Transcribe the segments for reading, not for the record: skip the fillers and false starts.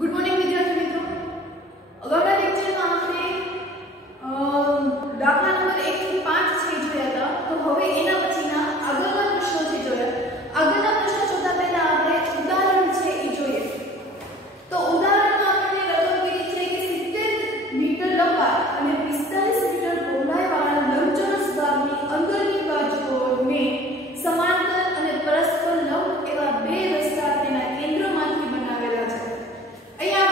Good morning વિદ્યાર્થી મિત્રો, અગાઉના લેક્ચરમાં આપણે દાખલા નંબર 1 થી 5 છે જોયા હતા. તો હવે એના પછીના આગળના પ્રશ્નો છે જોયા. આગળના પ્રશ્નો જોતા પહેલા આપણે ઉદાહરણ છે એ જોઈએ. તો ઉદાહરણમાં આપણે રજૂ કરી છે કે 70 મીટર લંબા અને 45 મીટર પહોળાઈવાળા લંબચોરસ ભાગની અંદરની બાજુઓને સમાંતર અને પરસ્પર લંબ એવા બે રસ્તા તેના કેન્દ્રમાંથી બનાવેલા છે. અહીંયા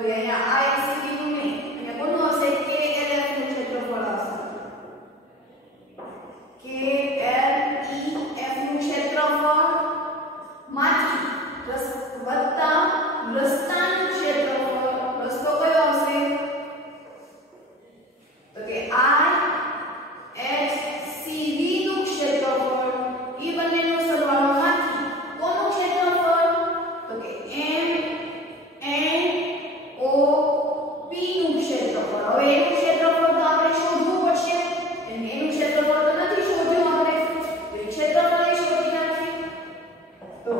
સોરી અહીંયા ICB નું નહીં અને કોનું આવશે KLF નું ક્ષેત્રફળ આવશે KLEF નું ક્ષેત્રફળ માંથી વત્તા રસ્તાનું ક્ષેત્રફળ રસ્તો કયો આવશે તો કે IHCB નું ક્ષેત્રફળ ઈ બંનેનો સરવાળો માંથી કોનું ક્ષેત્રફળ તો કે MNOP નું ક્ષેત્રફળ હવે એનું ક્ષેત્રફળ તો આપણે શોધવું પડશે એનું ક્ષેત્રફળ તો નથી શોધ્યું આપણે તો એ ક્ષેત્રફળ શોધી નાખીએ તો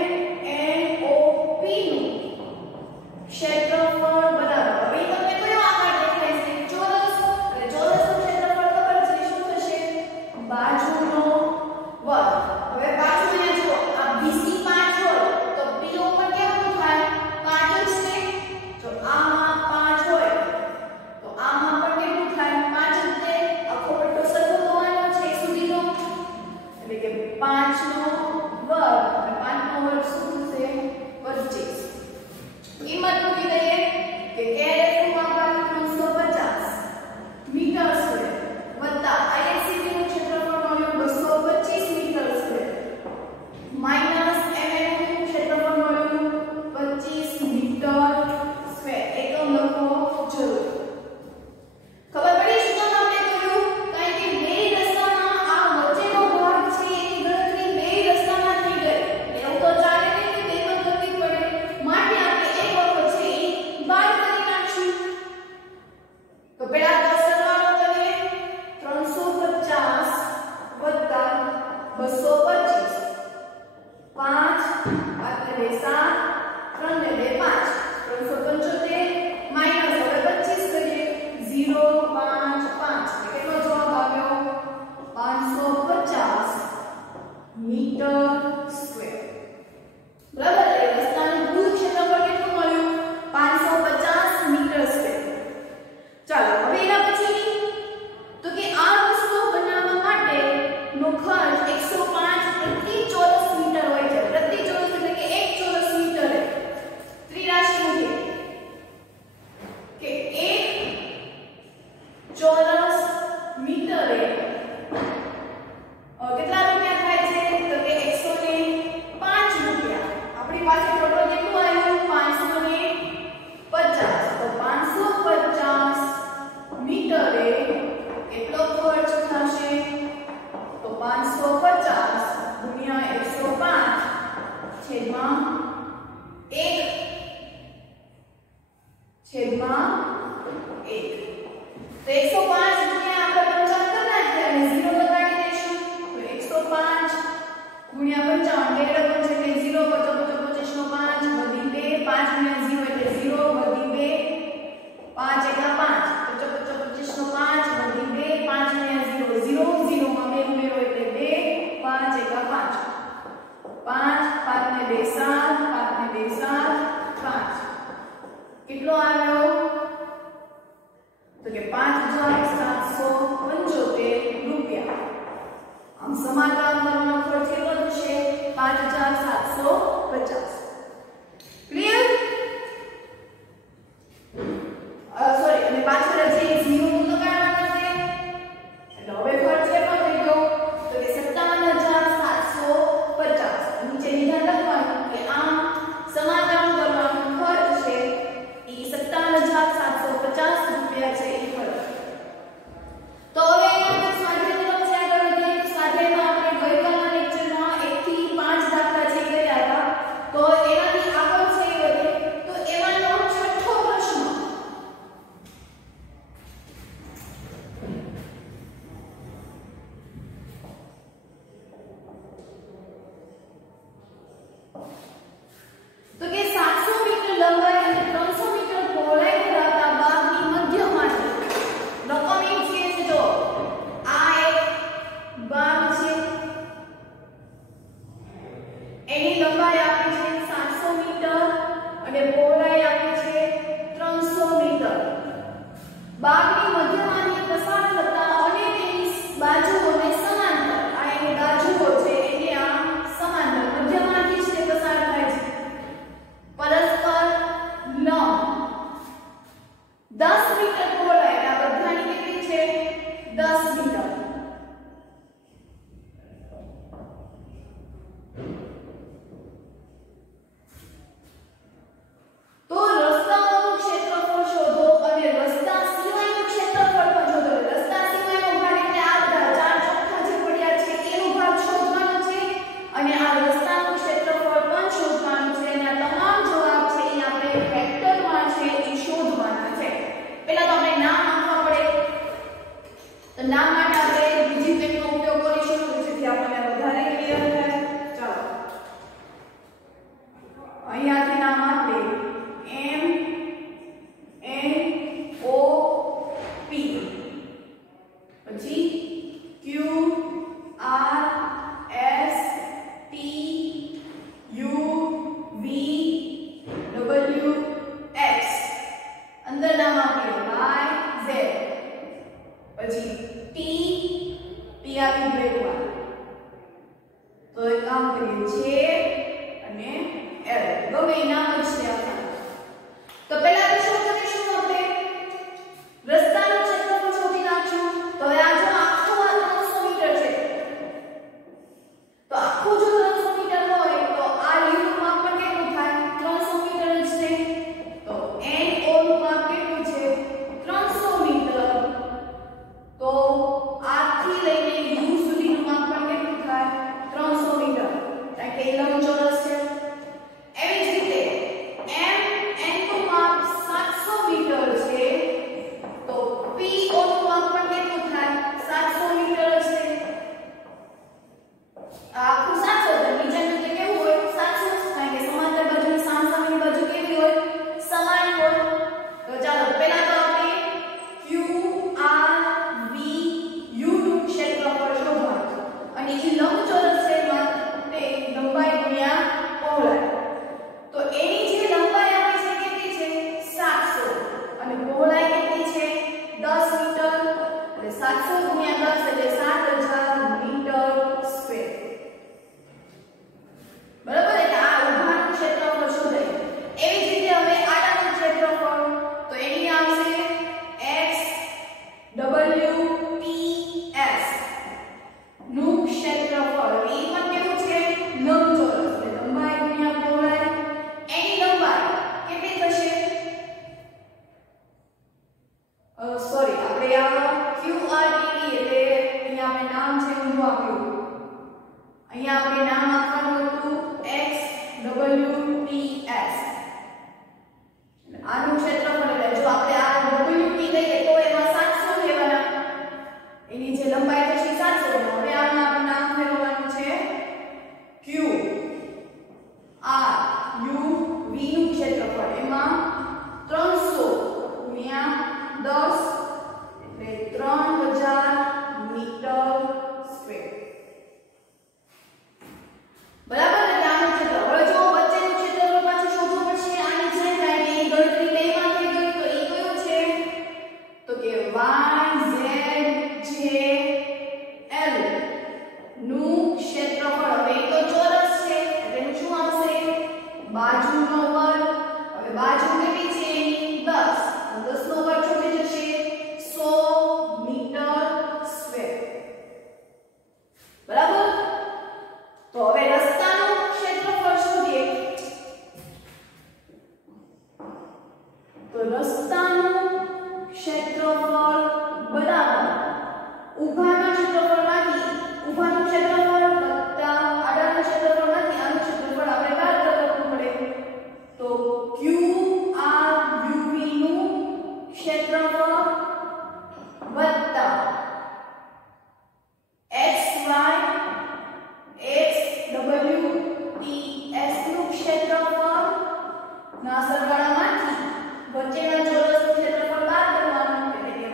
MNOP નું ક્ષેત્રફળ બરાબર હવે તમને કયો આકાર દેખાય છે ચોરસ એટલે ચોરસનું ક્ષેત્રફળ ખબર છે શું થશે બાજુનો વર્ગ હવે પાછું અહીંયા જુઓ આ BC 5 હોય તો PO પર કેવું થાય 5 જ છે જો આમાં 5 હોય તો આમાં પણ કેટલું થાય 5 જ તે આખો પટ્ટો સરખો થવાનો છે સુધીનો એટલે કે 5 નો વર્ગ અને 5 નો વર્ગ શું થશે 25 કિંમત મૂકી દઈએ કે KLF નું માપ 350 મીટર સ્ક્વેર વત્તા IHCB નું ક્ષેત્રફળ મળ્યું 225 મીટર સ્ક્વેર માઈનસ MNO નું ક્ષેત્રફળ મળ્યું 25 મીટર સ્ક્વેર એકમ લખો જરૂર ખબર પડી શું કામ આપણે કર્યું કારણ કે બે રસ્તામાં આ વચ્ચેનો ભાગ છે એની ગણતરી બે રસ્તામાં થઈ ગઈ એવું તો ચાલે નહીં કે બે માં કરવી પડે માટે આપણે એક વખત છે એ બાદ કરી નાખશું તો પહેલા 10 સરવાળો કરીએ 350 વત્તા 225 5 5 ને 2 7 3 ને 2 5 375 માઈનસ હવે 25 કરીએ 0 5 5 કેટલો જવાબ આવ્યો 550 મીટર સ્ક્વેર બરાબર એટલે રસ્તાનું કુલ ક્ષેત્રફળ કેટલું મળ્યું 550 મીટર સ્ક્વેર ચાલો હવે એના પછી તો કે આ રસ્તો બનાવવા માટે નો ખર્ચ 105 પ્રતિ ચોરસ મીટર હોય છે પ્રતિ ચોરસ એટલે કે 1 ચોરસ મીટરે ત્રિરાશી મૂકીએ કે 1 ચોરસ મીટરે કેટલા રૂપિયા થાય છે તો કે 105 રૂપિયા આપણી પાસે ટોટલ કેટલું આવ્યું 550 તો 550 મીટરે કેટલો ખર્ચ થશે તો 550 ગુણ્યા 105 છેદમાં 1 છેદમાં 1 તો 105 ગુણ્યા આપણે 55 કરી નાખ્યા અને 0 લગાડી દઈશું તો 105 ગુણ્યા 55 બે રકમ છે એટલે 0 25 નો 5 વધી 2 5 ગુણ્યા 0 એટલે 0 વધી 2 5 એકા 5 25 નો 5 વધી 2 5 ગુણ્યા 0 0 0 માં 2 ઉમેરો એટલે 2 5 એકા 5 5 ને 2 7 5 ને 2 7 5 કેટલો આવ્યો તો કે 5775 રૂપિયા આમ સમાધાન કરવાનો ખર્ચ કેટલો થશે 5750 ક્લિયર સોરી અને પાછળ જે 0 લગાડવાનો છે એટલે હવે ખર્ચ કેટલો થઈ ગયો તો કે 57750 નીચે નિધાન લખવાનું કે આમ સમાધાન કરવાનો ખર્ચ છે ઈ 57 રસ્તાનું ક્ષેત્રફળ બરાબર ઊભાના ક્ષેત્રફળમાંથી ઊભાનું ક્ષેત્રફળ વત્તા આડાના ક્ષેત્રફળમાંથી આનું ક્ષેત્રફળ આપણે બાદ કરવું પડે તો QRUV નું ક્ષેત્રફળ વત્તા XYXWTS નું ક્ષેત્રફળ ના સરવાળામાંથી વચ્ચેના ચોરસનું ક્ષેત્રફળ બાદ કરવાનું એટલે કે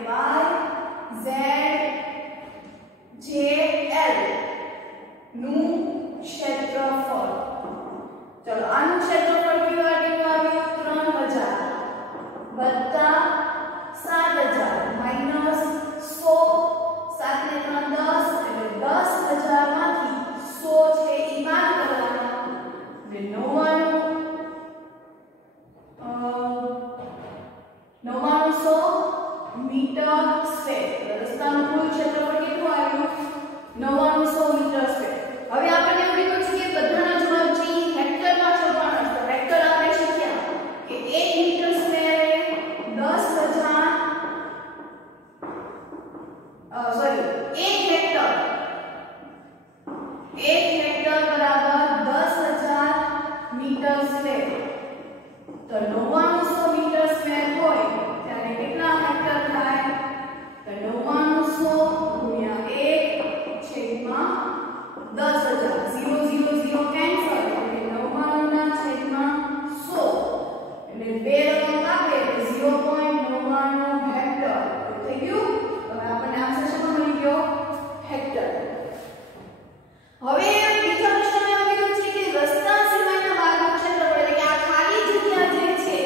YZJL નું ક્ષેત્રફળ. ચલો આનું ક્ષેત્રફળ QRT નું આવ્યું 3000 વત્તા 7000 માઈનસ 100 7 ને 3 10 એટલે 10000 માંથી 100 છે ઈ બાદ કરવાના એટલે 9900 મીટર સ્ક્વેર. રસ્તાનું કુલ ક્ષેત્રફળ કેટલું આવ્યું 9900 મીટર સ્ક્વેર. હવે આપણને એવું કીધું છે કે બધાના જવાબ છે ઈ હેક્ટરમાં છોડવાના છે. હેક્ટર આપણે શીખ્યા કે 1 મીટર સ્ક્વેર એ 10000 સોરી 1 હેક્ટર બરાબર 10000 મીટર સ્ક્વેર. તો 9900 મીટર સ્ક્વેર હોય ત્યારે કેટલા હેક્ટર થાય તો 9900 ગુણ્યા 1 છેદમાં 10000 0 0 0 કેન્સલ એટલે 99 ના છેદમાં 100 એટલે બે રકમ કાપે એટલે 0.99 હેક્ટર થઈ ગયું. હવે આપણને આન્સર શું મળી ગયો હેક્ટર. હવે બીજા પ્રશ્નમાં એવું કીધું છે કે રસ્તા સિવાયના ભાગનું ક્ષેત્રફળ એટલે કે આ ખાલી જગ્યા જે છે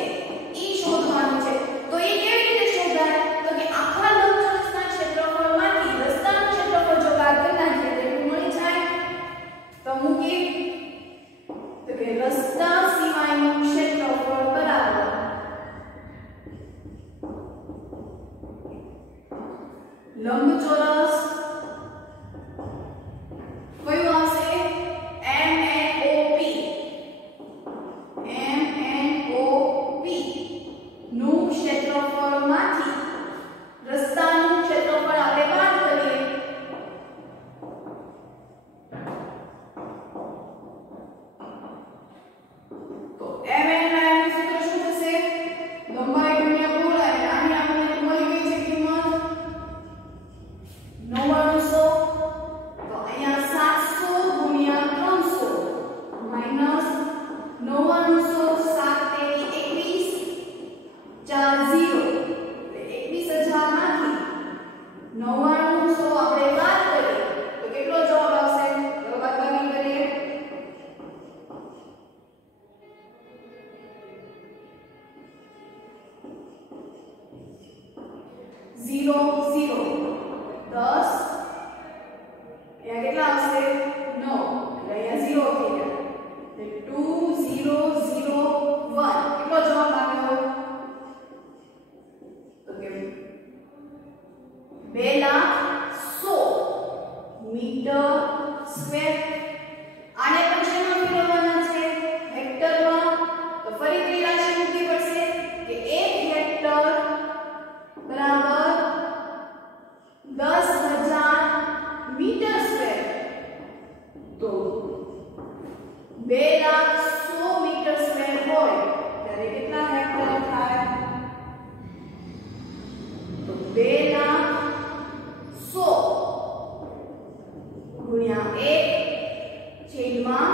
ઈ શોધવાનું છે. તો એ કેવી રીતે શોધાય તો કે આખા લંબચોરસના ક્ષેત્રફળમાંથી રસ્તાનું ક્ષેત્રફળ જો બાદ કરી નાખીએ તો કેટલું મળી જાય તો મૂકી તો કે રસ્તા સિવાયનું ક્ષેત્રફળ બરાબર લંબચોરસ કયું આવશે MNOP નું ક્ષેત્રફળમાંથી રસ્તાનું ક્ષેત્રફળ આપણે બાદ કરીએ તો MN નું સૂત્ર શું થશે લંબાઈ ગુણ્યા પહોળાઈ. આની આપણને મળી ગઈ છે કિંમત 9900 તો અહીંયા 700 ગુણ્યા 300 માઈનસ 9900 7 તેરી 21 4 0 એટલે 21000 માંથી 9900 આપણે બાદ કરીએ તો કેટલો જવાબ આવશે તો બાદબાકી કરીએ 0 0 10 અહીંયા કેટલા આવશે 9 એટલે અહીંયા 0 થઈ ગયા એટલે 2001 કેટલો જવાબ આવ્યો તો કે 2,100,000 મીટર સ્ક્વેર. આને પણ શેમાં ફેરવવાના છે હેક્ટરમાં. તો ફરીથી રાશિ મૂકવી પડશે કે 1 હેક્ટર બરાબર 10000 મીટર સ્ક્વેર. તો 2,100,000 મીટર સ્ક્વેર હોય ત્યારે કેટલા હેક્ટર થાય તો 2,100,000 ગુણ્યા 1 છેદમાં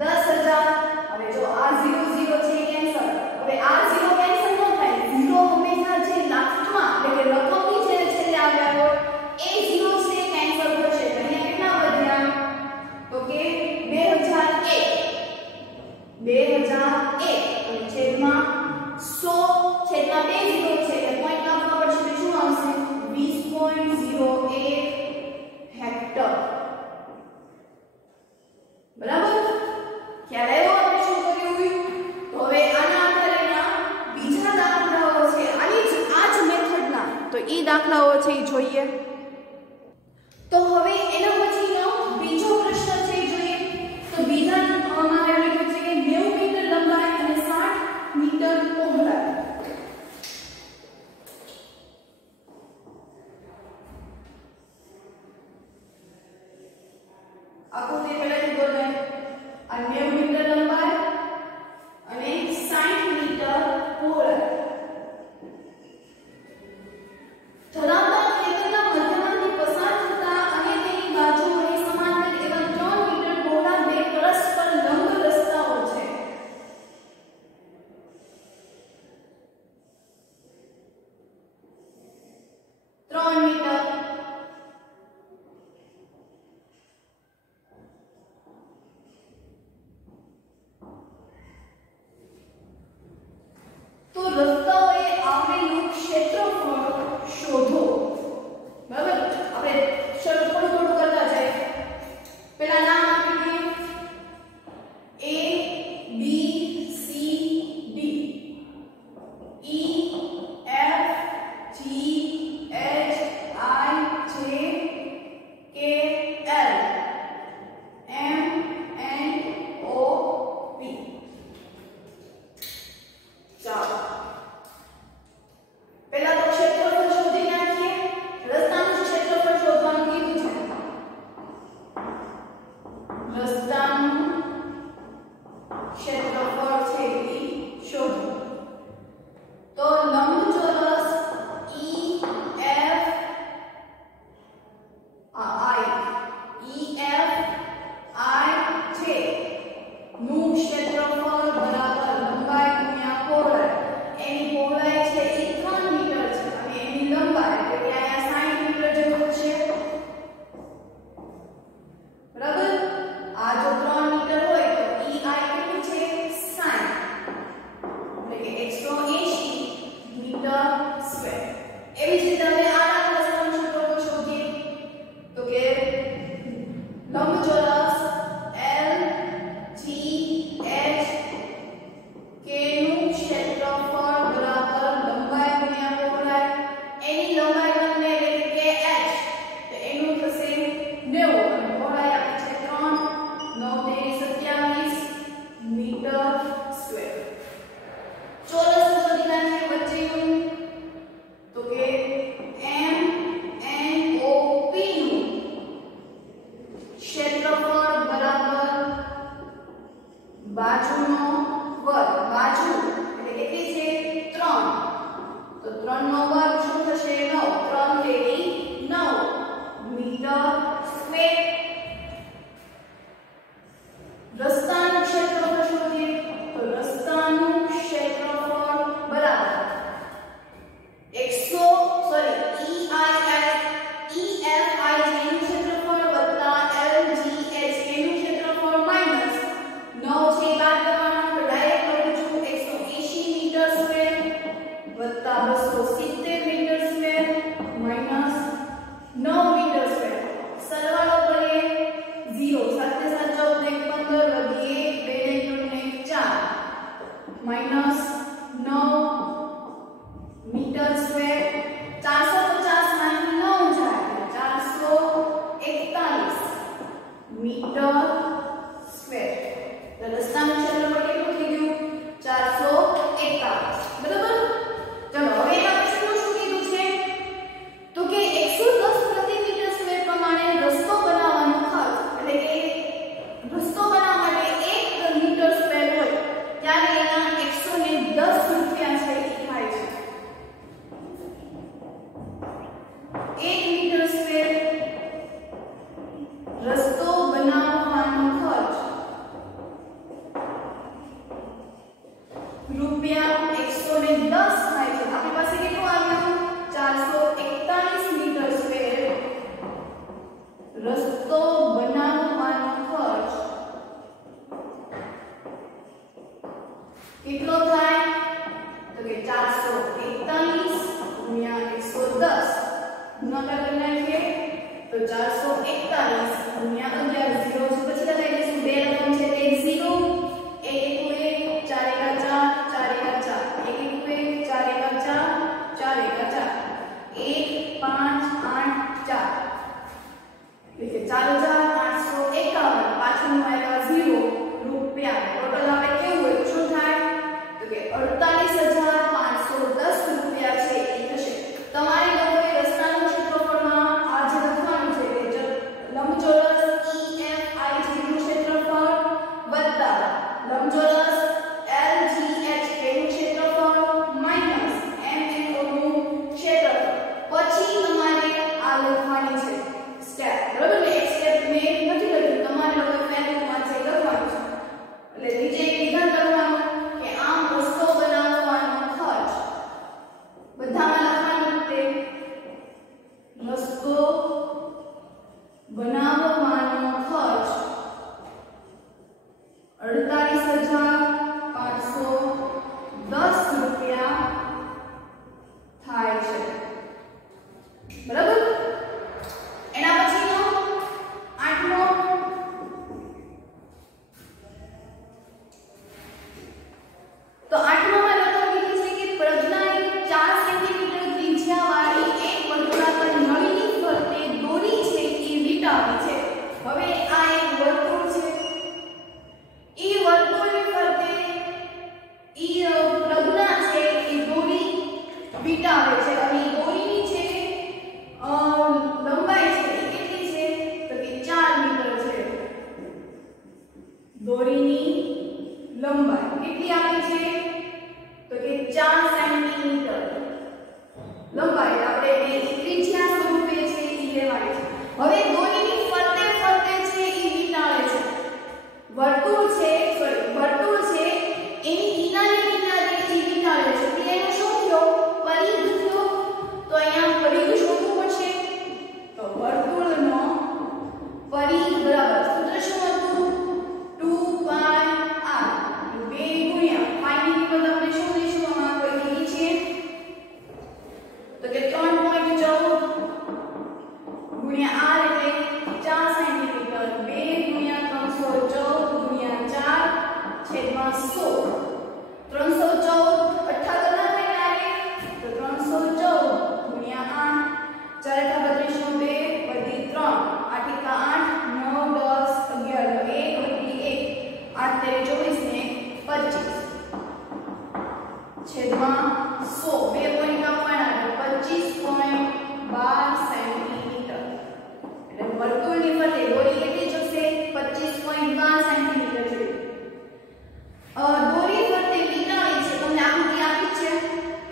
10,000. હવે જો આ 0 0 છે કેન્સલ. હવે આ 0 કેન્સલ ન થાય. 0 હંમેશા જે લાસ્ટમાં એટલે કે રકમની જે છેલ્લે આવ્યા હોય એ 0 છે કેન્સલ થશે. તો અહીંયા કેટલા વધ્યા તો કે 2001 અને છેદમાં 100 છેદમાં 2 0 છે એટલે પોઈન્ટ નાખવા પડશે તો શું આવશે 20.01 હેક્ટર. બરાબર ખ્યાલ આવ્યો આપણે શું કર્યું. તો હવે આના આધારેના બીજા દાખલાઓ છે આની આ જ મેથડના તો ઈ દાખલાઓ છે ઈ જોઈએ. તો હવે એના પછીનો બીજો પ્રશ્ન છે જોઈએ. તો બીજા માં આપણે લખ્યું છે કે 90 મીટર લંબાઈ અને 60 મીટર પહોળાઈ તો રસ્તાઓએ આવેલું ક્ષેત્રફળ શોધો. બરાબર, આપણે શરૂ થોડું કરતા જાય. પહેલા નામ આપી દઈએ. A B C D E F G H I J K L M N O P. ચાલો પહેલા તો ક્ષેત્રફળ શોધી નાખીએ. રસ્તાનું ક્ષેત્રફળ શોધવાનું કીધું છે. રસ્તાનું ક્ષેત્રફળ છે એ શોધો. તો લંબચોરસ E F I J નું ક્ષેત્રફળ બરાબર લંબાઈ ગુણ્યા પહોળાઈ. એની પહોળાઈ છે એ 3 મીટર છે અને એની લંબાઈ એટલે કે અહીંયા 60 મીટર જેવું છે. બરાબર, આ જો 3 મીટર હોય તો EI કેટલું છે 60 એટલે કે 180 મીટર સ્ક્વેર. એવી જ રીતે હવે આના રસ્તાનું ક્ષેત્રફળ શોધીએ. તો કે લંબચોરસ L G H K નું ક્ષેત્રફળ બરાબર લંબાઈ ગુણ્યા પહોળાઈ. એની લંબાઈ તમને એટલે કે h તો એનું થશે 90 અને પહોળાઈ આપી છે 3 9 27 મીટર સ્ક્વેર. ચોરસ શોધી નાખીએ વચ્ચેનું. તો કે 4 સેન્ટીમીટર લંબાઈ આપણે એ ત્રિજ્યા સ્વરૂપે છે ઈ લેવાની છે. હવે દોરીની ફરતે ફરતે છે ઈ વીંટાળે છે. વર્તુળ છે એની કિનારે કિનારે ઈ વીંટાળે છે. એટલે એનો શું થયો? પરિઘ થયો. તો અહીંયા પરિઘ શોધવું પડશે. તો વર્તુળનો પરિઘ બરાબર સૂત્ર શું હતું? 2πr. 2 ગુણ્યા પાઈની કિંમત આપણે શું લઈશું? આમાં કોઈ કીધી છે તો કે 3.14 ગુણ્યા r એટલે 4 સેન્ટીમીટર. 2 ગુણ્યા 314 ગુણ્યા 4 છેદમાં 100. 314 અઠ્ઠા કેટલા થાય રે? તો 314 ગુણ્યા 8 4 અઠ્ઠા 32 નો 2 વધી 3 8 એકા 8 9 10 11 1 વધી 1 8 તેરી 24 ને 25 છેદમાં 100. 2 પોઈન્ટ આપવાના એટલે 25.12 સેન્ટીમીટર. એટલે વર્તુળની ફરતે દોરી કેટલી જશે? 25.12 સેન્ટીમીટર જેવી. દોરી ફરતે વીંટાળી છે. તમને આકૃતિ આપી છે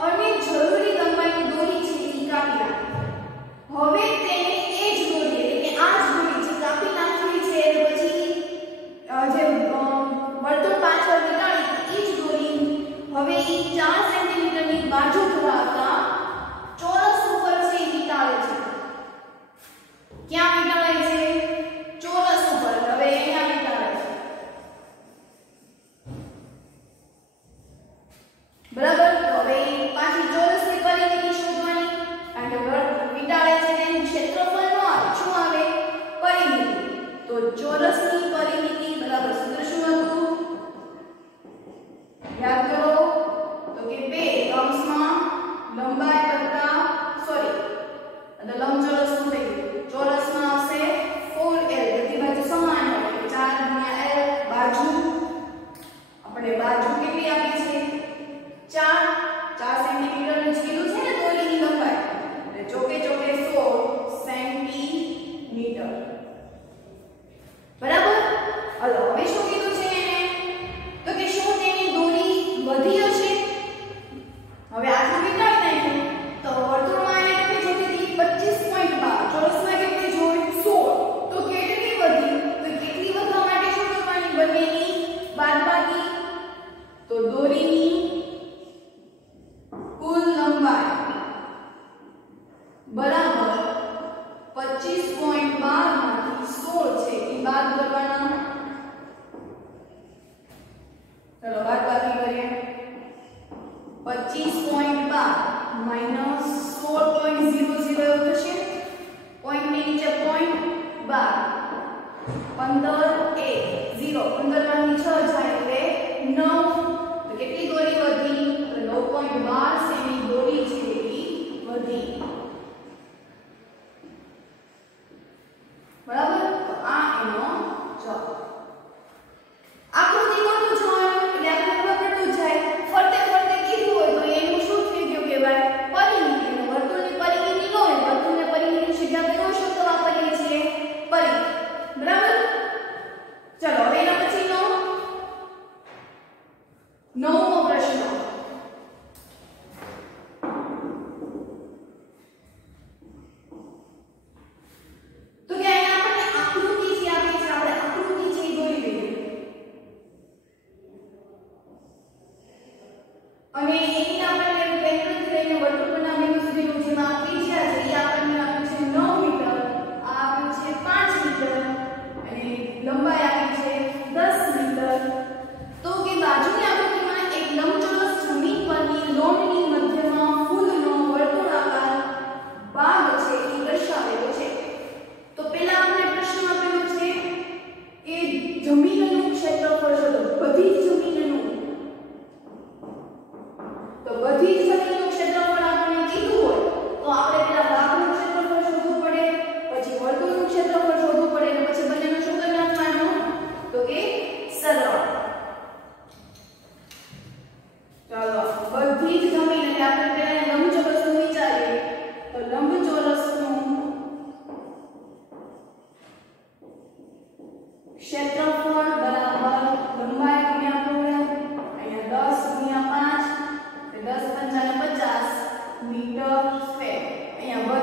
અને જરૂરી લંબાઈની દોરી છે ઈ કાપી નાખી. હવે તેને એ જ દોરી એટલે કે આ જ દોરી જે કાપી નાખી છે એટલે પછી જે વર્તુળ પાછળ વીંટાળી ઈ જ દોરી હવે ઈ 4 સેન્ટીમીટરની બાજુ ધરાવતા ચોરસ ઉપર છે ઈ વીંટાળે છે. ક્યાં વીંટાળે છે? ચોરસ ઉપર. હવે અહીંયા વીંટાળે છે. બરાબર. તો હવે પાછી ચોરસની પરિમિતિ શોધવાની. કારણ કે વીંટાળે છે તેનું ક્ષેત્રફળ ન આવે. શું આવે? પરિમિતિ. તો ચોરસની પરિમિતિ બરાબર સૂત્ર શું હતું? યાદ કરો તો કે 2 કૌંસમાં લંબાઈ વત્તા અને લંબચોરસ શું થઈ ગયું? ચોરસમાં આવશે 4l. બધી બાજુ સમાન હોય 4 ગુણ્યા l. બાજુ આપણે બાજુ કેટલી આપી છે? 4 સેન્ટીમીટર જ કીધું છે ને દોરીની લંબાઈ. એટલે ચોકે 16 સેન્ટીમીટર. બરાબર. હાલો હવે શું કીધું છે એને? તો કે શું તેની દોરી વધી હશે? હવે આટલું વીંટાળી નાખ્યું તો વર્તુળમાં એને કેટલી જોઈતી હતી? 25.12. ચોરસમાં કેટલી જોઈ? 16. તો કેટલી વધી? તો કેટલી વધવા માટે શું કરવાની? બંનેની બાદબાકી. તો દોરીની કુલ લંબાઈ બરાબર 25.12 માંથી 16 છે એ બાદ કરવાના. ચલો બાદબાકી કરીએ. 25.12 માઈનસ 16.00 એવું થશે. પોઈન્ટ ની નીચે પોઈન્ટ 12 15 1 0 15 માંથી 6 જાય એટલે 9. તો કેટલી દોરી વધી? તો 9.12 સેમી દોરી છે એ વધી. બરાબર. તો આ એનો જવાબ. આકૃતિ કરતું જવાનું એટલે આપણે ખબર પડતું જાય. ફરતે ફરતે કીધું હોય તો એનું શું થઈ ગયું કહેવાય? પરિમિતિ. અને વર્તુળની પરિમિતિ ન હોય વર્તુળને પરિમિતિ જગ્યા પર કયો શબ્દ વાપરીએ છીએ? પરિઘ. બરાબર. ચલો હવે એના પછીનો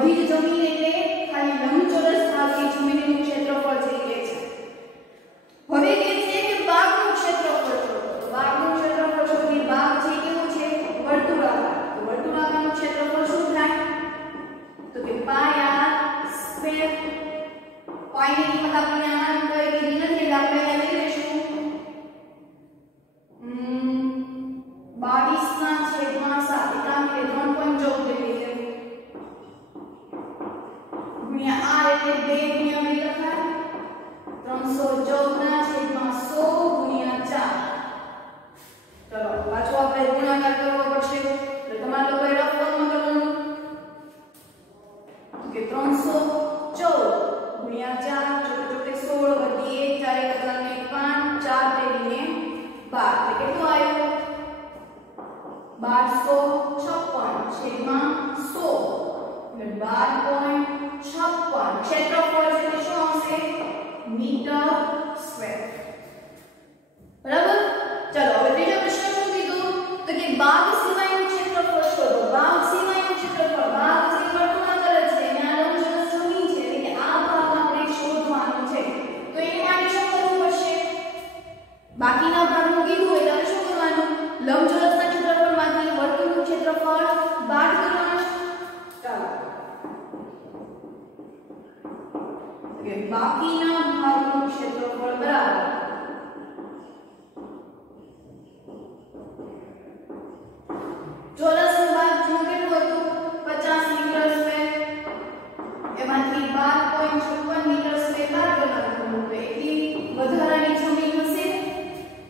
બધી જ જમીન એટલે ખાલી લંબચોરસ ભાગ એ જમીનનું ક્ષેત્રફળ છે કે છે. હવે કે છે કે બાગનું ક્ષેત્રફળ શોધો. તો બાગનું ક્ષેત્રફળ શોધીએ. બાગ છે કેવું છે? વર્તુળાકાર. તો વર્તુળાકારનું ક્ષેત્રફળ શું થાય? તો કે પાઈ આર સ્ક્વેર. પાઈ ની કિંમત આપણને આમાં કઈ કીધી નથી એટલે આપણે અહીંયા લઈ લેશું 22/7 કારણ કે 3.14 લેવી છે ગુણ્યા r એટલે 2 ગુણ્યા 2 લખાય 314/100 ગુણ્યા 4. ચલો પાછો આપણે ગુણાકાર કરવો પડશે એટલે તમારે લોકોએ રફ ફોર્મમાં કરવાનું કે 314 ગુણ્યા 4 ચોકે 16 વધી 1 4 1 5 4 તેરીને 12 એટલે કેટલું આવ્યું 1256/100 એટલે 12.56 ક્ષેત્રફળ એટલે શું આવશે મીટર સ્ક્વેર. બરાબર. ચલો હવે ત્રીજો પ્રશ્ન શું કીધું તો કે બાગ સિવાયનું ક્ષેત્રફળ શોધો. બાગ સિવાયનું ક્ષેત્રફળ. બાગ જે વર્તુળાકાર છે અને આ લંબચોરસ જમીન છે એટલે કે આ ભાગ આપણે શોધવાનો છે. તો એ માટે શું કરવું પડશે? બાકીના ભાગનું કીધું એટલે આપણે શું કરવાનું? લંબચોરસના ક્ષેત્રફળમાંથી વર્તુળનું ક્ષેત્રફળ બાદ કરવાનું. ચાલો કે બાકીના ભાગનું ક્ષેત્રફળ બરાબર ચોરસનું ભાગનું કેટલું હતું 50 મીટર સ્ક્વેર. એમાંથી 12.56 મીટર સ્ક્વેર બાદ કરવાનું. તો એટલી વધારાની જમીન હશે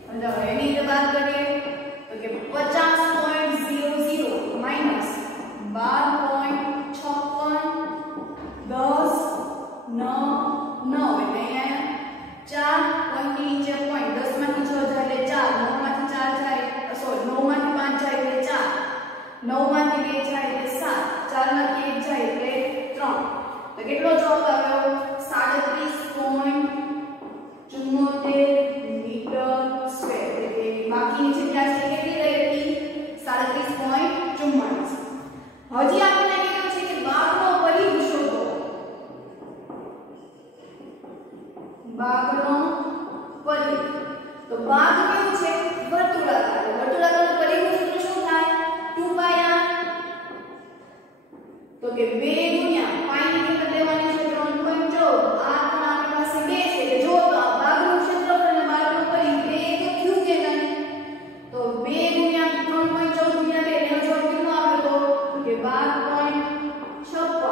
અને એની રીતે બાદ કરીએ તો કે 50.00 માઈનસ 12.56 10 9 9 એટલે અહીંયા 4 પોઈન્ટ નીચે પોઈન્ટ 10 માંથી 6 જાય એટલે 4 9 માંથી 4 જાય સોરી 9 માંથી 5 જાય એટલે 4 9 માંથી 2 જાય એટલે 7 4 માંથી 1 જાય એટલે 3. તો કેટલો જવાબ આવ્યો 37.74 મીટર સ્ક્વેર. એટલે બાકીની જગ્યા છે કેટલી રહેતી 37.44. હજી આપણે કીધું છે કે બાગનો પરિઘ શોધો. બાગનો પરિઘ. તો બાગ કેવું છે વર્તુળાકાર. વર્તુળાકારનો પરિઘનું સૂત્ર શું થાય 2 r. તો કે 2 ગુણ્યા પાઈ ની કિંમત લેવાની છે 3.14 આ પણ આપણી પાસે 2 છે એટલે જો તો આ બાગનું ક્ષેત્રફળ અને બાગનું પરિઘ બે તો થયું કે નહીં? તો 2 ગુણ્યા 3.14 ગુણ્યા 2 એનો જવાબ કેટલો આવ્યો તો કે 12.56.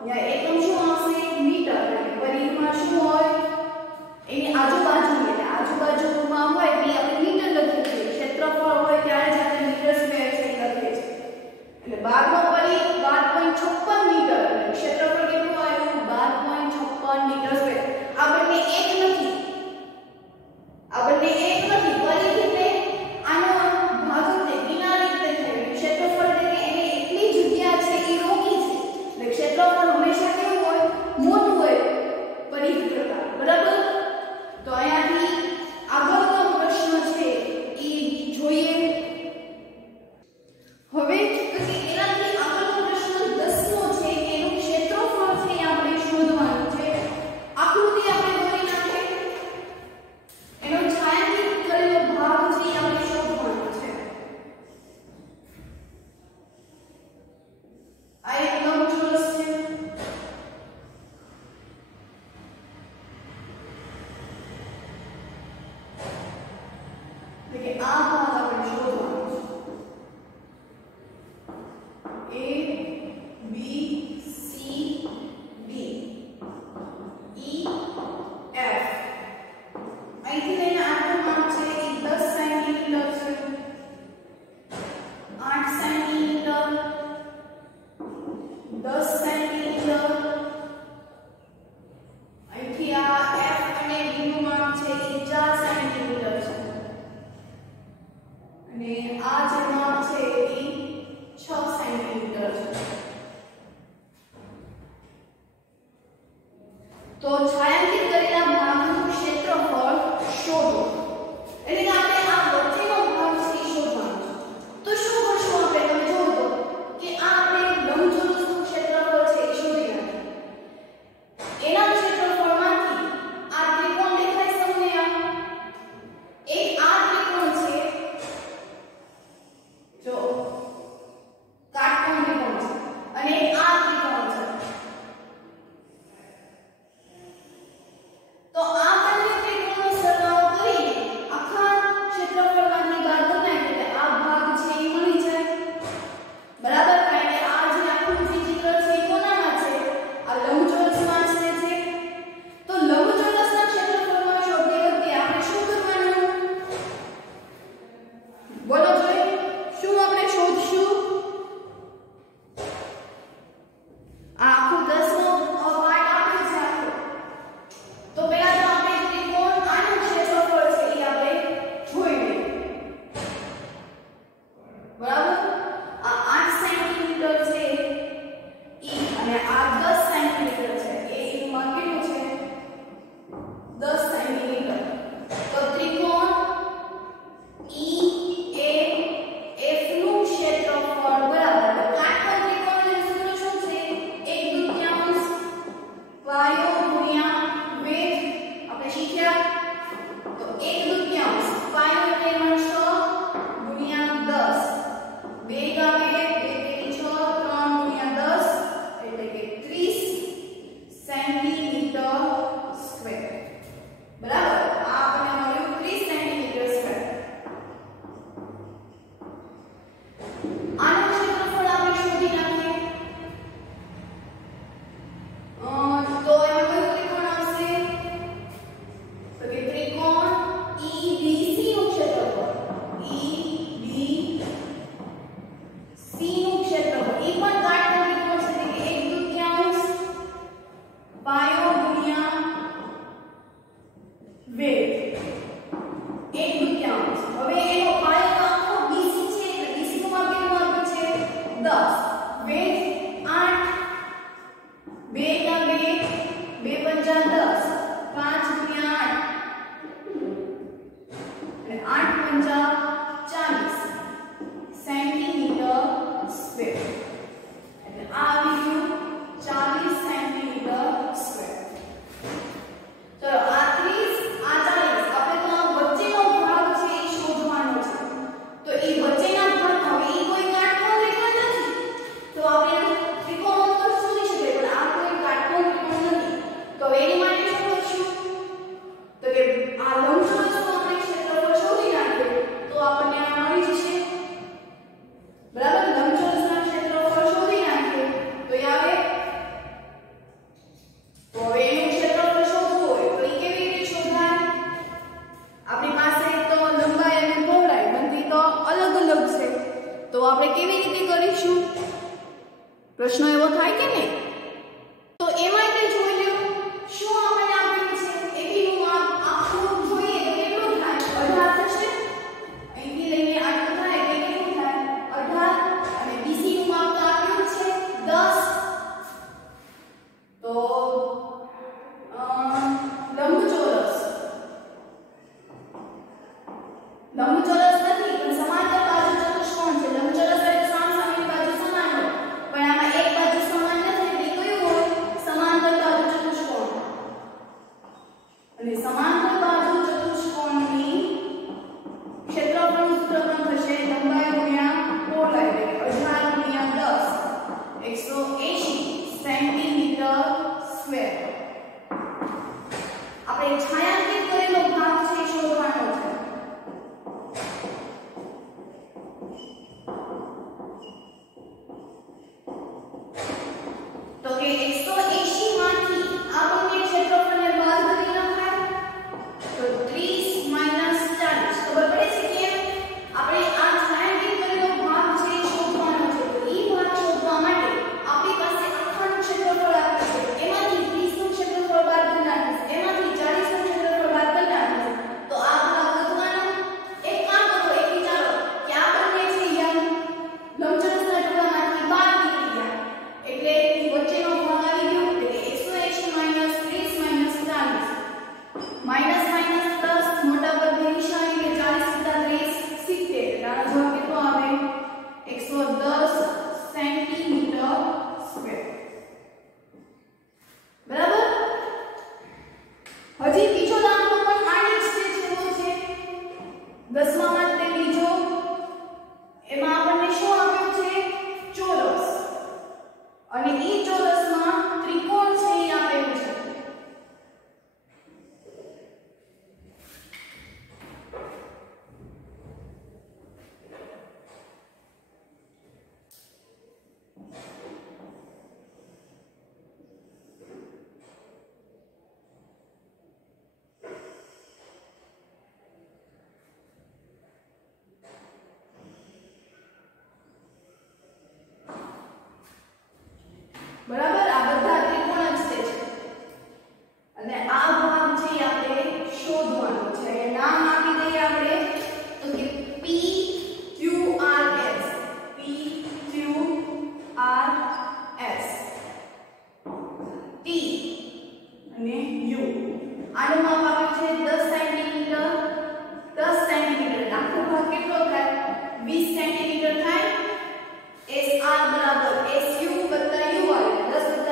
અહીંયા એકમ શું આવશે મીટર. એટલે પરિઘમાં શું હોય એની આજુબાજુ એટલે આજુબાજુમાં હોય એટલે આપણે મીટર લખીએ છીએ. ક્ષેત્રફળ હોય ત્યારે જ આપણે મીટર સ્ક્વેર છે લખીએ છીએ. એટલે બાગનો પરિઘ 12.56 મીટર. ક્ષેત્રફળ કેટલું આવ્યું 12.56 મીટર સ્ક્વેર. આ બંને એક નથી. આ બંને એક નથી. પરિઘ એટલે આનો ભાગ એટલે કિનારી રીતે થાય. ક્ષેત્રફળ એટલે કે એને એટલી જગ્યા છે એ રોકી છે. એટલે ક્ષેત્રફળ હંમેશા કેવું હોય મોટું હોય પરિઘ કરતા. બરાબર. તો અહીંયાથી આગળનો પ્રશ્ન છે એ જોઈએ. હવે તો કે એનાથી આગળનો પ્રશ્ન 10મો છે કે એનું ક્ષેત્રફળ છે એ આપણે શોધવાનું છે. આકૃતિ આપણે દોરી નાખીએ. એનો છાયાંકિત કરેલો ભાગ છે એ આપણે શોધવાનો છે. આ એક લંબચોરસ છે. કે આ ભાગ આપણે શોધવાનો છે. A B C D E F. અહીંથી લઈને આટલું માપ છે એ 10 સેન્ટીમીટર છે. 8 સેન્ટીમીટર 10 સેન્ટીમીટર. અહીંથી આ F અને D નું માપ છે એ 4 સેન્ટીમીટર છે. અને આ જે માપ છે એ 6 સેન્ટીમીટર છે. તો છાયાંકિત કરેલા ભાગનું ક્ષેત્રફળ શોધો. એટલે કે આપણે આ વચ્ચેનો ભાગ છે શોધવાનો છે. તો શું કરશું આપણે? તમે જોવો તો કે આ આપણે લંબચોરસનું ક્ષેત્રફળ છે એ કરીશું? પ્રશ્ન એવો થાય કે નહીં? તો એ માટે જોઈ લો શું આપણને આપેલું છે. AB નું માપ આખું જોઈએ તો કેટલું થાય? 18 થશે. અહીંથી લઈને આટલું થાય એટલે કેટલું થાય? 18. અને BC નું માપ તો આપ્યું છે 10. તો લંબચોરસ નથી પણ સમાંતર બાજુ ચતુષ્કોણ છે. લંબચોરસ એટલે સામસામેની બાજુ સમાન હોય પણ આમાં એક બાજુ સમાન નથી એટલે કયું હોય? સમાંતર બાજુ ચતુષ્કોણ. અને સમાંતર બાજુ ચતુષ્કોણની ક્ષેત્રફળનું સૂત્ર પણ થશે લંબાઈ ગુણ્યા પહોળાઈ એટલે 18 ગુણ્યા 10 180 સેન્ટીમીટર સ્ક્વેર. આપણે છાયાંકિત કરેલો ભાગ છે શોધવાનો છે. તો કે 180 માંથી આપણને ક્ષેત્રફળને બાદ કરી નાખાય તો 30 - 40. ખબર પડે છે કે આપણે આ છાયાંકિત કરેલો ભાગ છે શોધવાનો છે. તો એ ભાગ શોધવા માટે આપણી પાસે આખાનું ક્ષેત્રફળ આપ્યું છે. એમાંથી 30 નું ક્ષેત્રફળ બાદ કરી નાખીશું. એમાંથી 40 નું ક્ષેત્રફળ બાદ કરી નાખીશું. તો આ ભાગ વધવાનો. એક કામ કરો, એક વિચારો કે આ બંને છે યમ લંબચોરસના ટુકડામાંથી બહાર નીકળી ગયા એટલે વચ્ચેનો ભાગ આવી ગયો એટલે 180 - 30 - 40 માઈનસ માઈનસ પ્લસ મોટા પદની નિશાની કે 40 + 30 70 એટલે આનો જવાબ કેટલો આવે? 110 સેન્ટીમીટર સ્ક્વેર. બરાબર. હજી બીજો દાખલો પણ આની જ જેવો છે. 10મા માટે બીજો એમાં આપણને શું આપ્યું છે? ચોરસ. અને ઈ ચોરસમાં ત્રિકોણ છે એ આપેલું છે. બરાબર. આ બધા ત્રિકોણ જ છે અને આ ભાગ છે આપણે શોધવાનો છે. નામ આપી દઈએ આપણે તો કે PQRS PQRS T અને U. આનું માપ આપ્યું છે 10 સેન્ટીમીટર. 10 સેન્ટીમીટર આખો ભાગ કેટલો થાય? 20 સેન્ટીમીટર થાય. SR = SU + U આવે. 10 +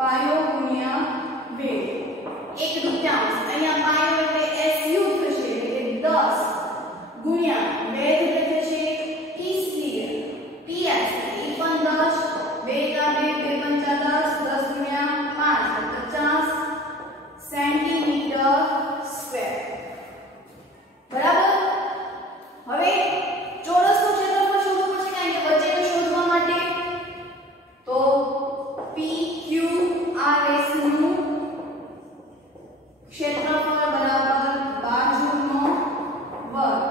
પાયો ગુણ્યા વેગ 1/2 અહીંયા પાયો એટલે SU થશે એટલે 10 ગુણ્યા વેગ એટલે થશે EC PS એ પણ 10 વેગ આવે 2 × 10 10 ગુણ્યા 5 50 સેન્ટીમીટર સ્ક્વેર બરાબર હવે ચોરસનું ક્ષેત્રફળ શોધવું પડશે કારણ કે વચ્ચેનું શોધવા માટે તો PQRS નું ક્ષેત્રફળ બરાબર બાજુનો વર્ગ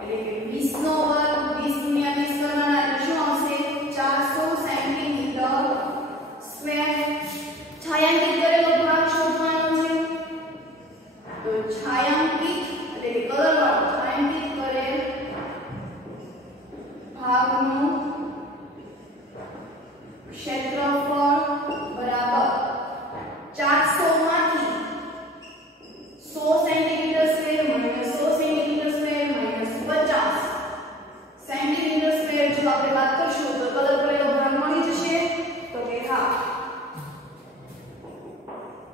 એટલે કે 20 નો વર્ગ 20 × 20 કરવાના એટલે શું આવશે 400 સેન્ટીમીટર સ્ક્વેર છાयांकित કરેલો ભાગ શોધવાનો છે તો છાयांकित એટલે કે કલર વાળો છાयांकित કરેલ ભાગનું ક્ષેત્રફળ બરાબર 400 માંથી 100 centimetre square - 100 centimetre square - 50 centimetre square જો આપણે વાત કરશું તો કલર કરેલો ભાગ મળી જશે તો કે હા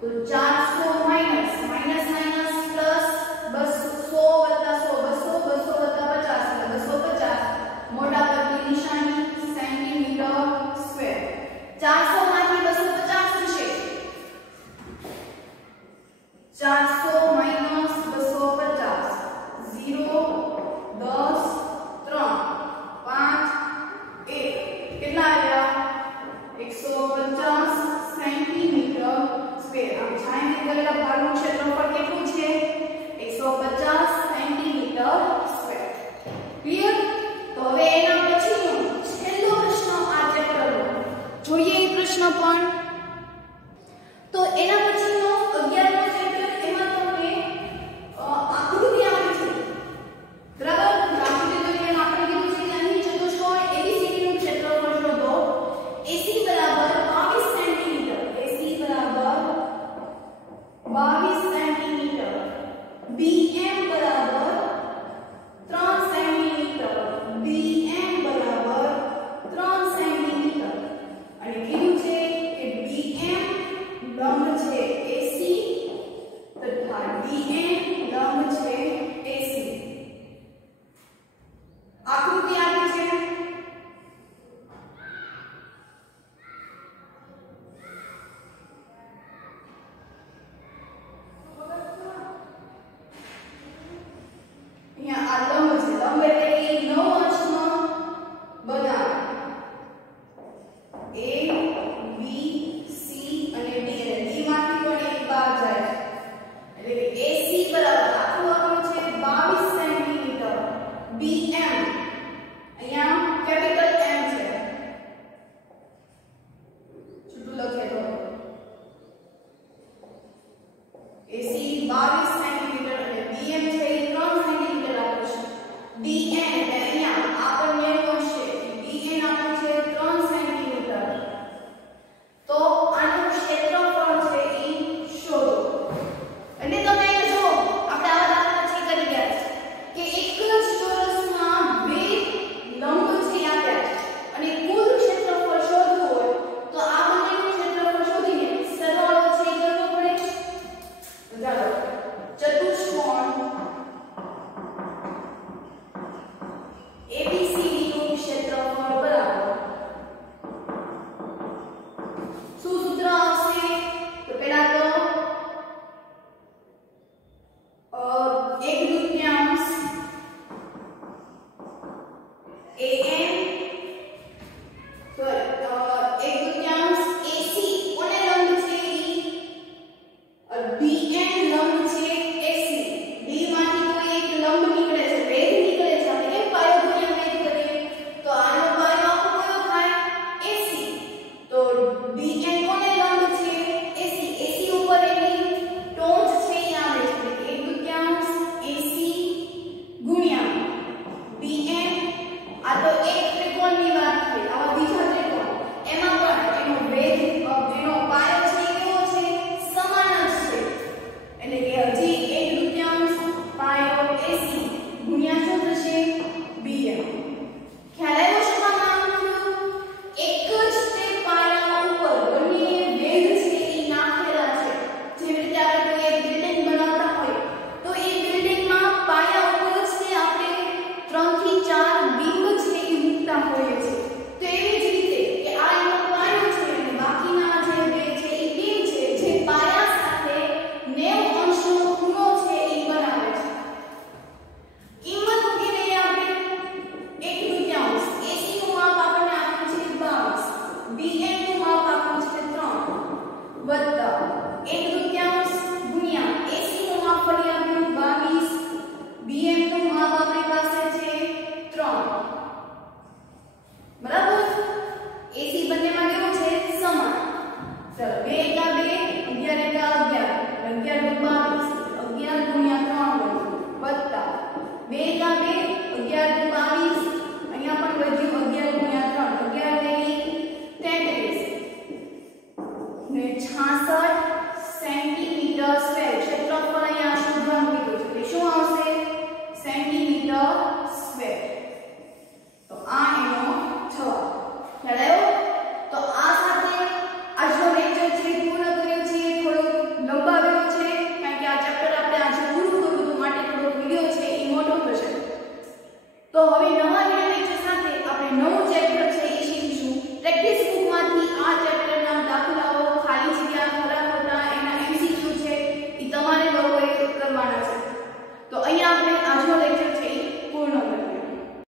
તો 400 માઈનસ માઈનસ માઈનસ પ્લસ 200 100 200 200 50 250 મોટા પદની નિશાની સેન્ટીમીટર સ્ક્વેર 400 માંથી 250 થશે 400 માઈનસ 250 0 10 3 5 1 કેટલા આવ્યા 150 સેન્ટીમીટર સ્ક્વેર આમ છાयांकित કરેલા ભાગનું ક્ષેત્રફળ કેટલું છે 150 સેન્ટીમીટર સ્ક્વેર ક્લિયર તો હવે એના પછીનો છેલ્લો પ્રશ્ન આ ચેપ્ટરનો જોઈએ એ પ્રશ્ન પણ તો એના પછીનો 11મો ચેપ્ટર એમાં તમને આકૃતિ આપી છે બરાબર આકૃતિ તો એમ આપણે કીધું છે કે અહીં ચતુષ્કોણ ABCD નું ક્ષેત્રફળ શોધો AC બરાબર 22 સેન્ટીમીટર AC બરાબર 22 સેન્ટીમીટર BM બરાબર 3 સેન્ટીમીટર BM બરાબર 3 સેન્ટીમીટર અને કીધું છે કે BM લંબ છે AC તથા DN લંબ છે AC આકૃતિ આપી છે અહીંયા આ લંબ છે લંબ એટલે કે 9 અંશમાં બનાવે A B C અને D અને D માંથી પણ એક બહાર જાય છે એટલે કે AC બરાબર આખું આપણું છે 22 સેન્ટીમીટર BM અહીંયા કેપિટલ M છે છૂટું લખે તો AC 22 સેન્ટીમીટર અને BM છે 3 સેન્ટીમીટર આપે છે DN એટલે અહીંયા આપણને મળશે DN આપણું છે 3 સેન્ટીમીટર તો આનું ક્ષેત્રફળ છે એ શોધો અને તમે અહીંયા જો આપણે આવા દાખલા છે કરી ગયા છે કે એક જ ચોરસમાં બે લંબ છે આપ્યા છે અને કુલ ક્ષેત્રફળ શોધવું હોય તો આ બંનેનું ક્ષેત્રફળ શોધીને સરવાળો છે કરવો પડે ચાલો 66 સેન્ટીમીટર સ્ક્વેર ક્ષેત્રફળ અહીંયા શોધવાનું કીધું છે કે શું આવશે સેન્ટીમીટર સ્ક્વેર।